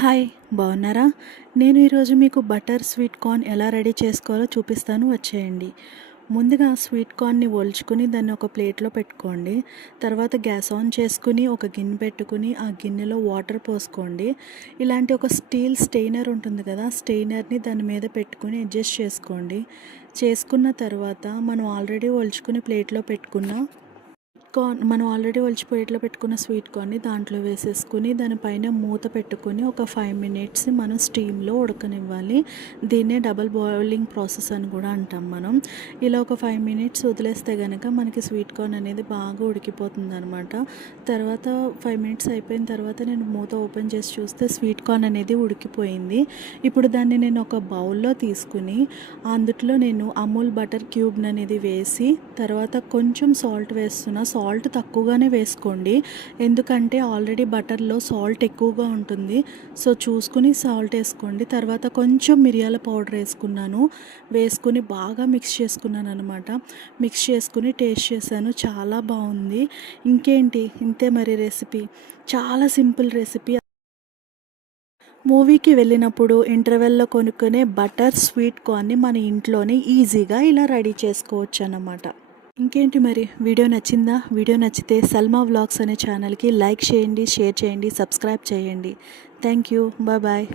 Hi బాగున్నారా? నేను ఈరోజు మీకు బటర్ స్వీట్ కార్న్ ఎలా రెడీ చేసుకోవాలో చూపిస్తాను, వచ్చేయండి. ముందుగా స్వీట్ కార్న్ని ఒలుచుకుని దాన్ని ఒక ప్లేట్లో పెట్టుకోండి. తర్వాత గ్యాస్ ఆన్ చేసుకుని ఒక గిన్నె పెట్టుకుని ఆ గిన్నెలో వాటర్ పోసుకోండి. ఇలాంటి ఒక స్టీల్ స్టెయినర్ ఉంటుంది కదా, స్టెయినర్ని దాని మీద పెట్టుకుని అడ్జస్ట్ చేసుకోండి. చేసుకున్న తర్వాత మనం ఆల్రెడీ ఒలుచుకుని ప్లేట్లో పెట్టుకున్న మనం ఆల్రెడీ ఒలిచిపోయేట్లో పెట్టుకున్న స్వీట్ కార్న్ని దాంట్లో వేసేసుకుని దానిపైన మూత పెట్టుకుని ఒక 5 మినిట్స్ మనం స్టీమ్లో ఉడకనివ్వాలి. దీన్నే డబుల్ బాయిలింగ్ ప్రాసెస్ అని కూడా అంటాం మనం. ఇలా ఒక 5 మినిట్స్ వదిలేస్తే కనుక మనకి స్వీట్ కార్న్ అనేది బాగా ఉడికిపోతుంది అనమాట. తర్వాత 5 మినిట్స్ అయిపోయిన తర్వాత నేను మూత ఓపెన్ చేసి చూస్తే స్వీట్ కార్న్ అనేది ఉడికిపోయింది. ఇప్పుడు దాన్ని నేను ఒక బౌల్లో తీసుకుని అందులో నేను అమూల్ బటర్ క్యూబ్ అనేది వేసి తర్వాత కొంచెం సాల్ట్ వేస్తున్నా. సాల్ట్ తక్కువగానే వేసుకోండి, ఎందుకంటే ఆల్రెడీ బటర్లో సాల్ట్ ఎక్కువగా ఉంటుంది. సో చూసుకుని సాల్ట్ వేసుకోండి. తర్వాత కొంచెం మిరియాల పౌడర్ వేసుకుని బాగా మిక్స్ చేసుకున్నాను అనమాట. మిక్స్ చేసుకుని టేస్ట్ చేశాను, చాలా బాగుంది. ఇంకేంటి, ఇంతే మరి రెసిపీ. చాలా సింపుల్ రెసిపీ. మూవీకి వెళ్ళినప్పుడు ఇంటర్వెల్లో కొనుక్కునే బటర్ స్వీట్ కార్న్ని మన ఇంట్లోనే ఈజీగా ఇలా రెడీ చేసుకోవచ్చు అన్నమాట. ఇంకేంటి మరి, వీడియో నచ్చిందా? వీడియో నచ్చితే సల్మా వ్లాగ్స్ అనే ఛానల్కి లైక్ చేయండి, షేర్ చేయండి, సబ్స్క్రైబ్ చేయండి. Thank you, bye.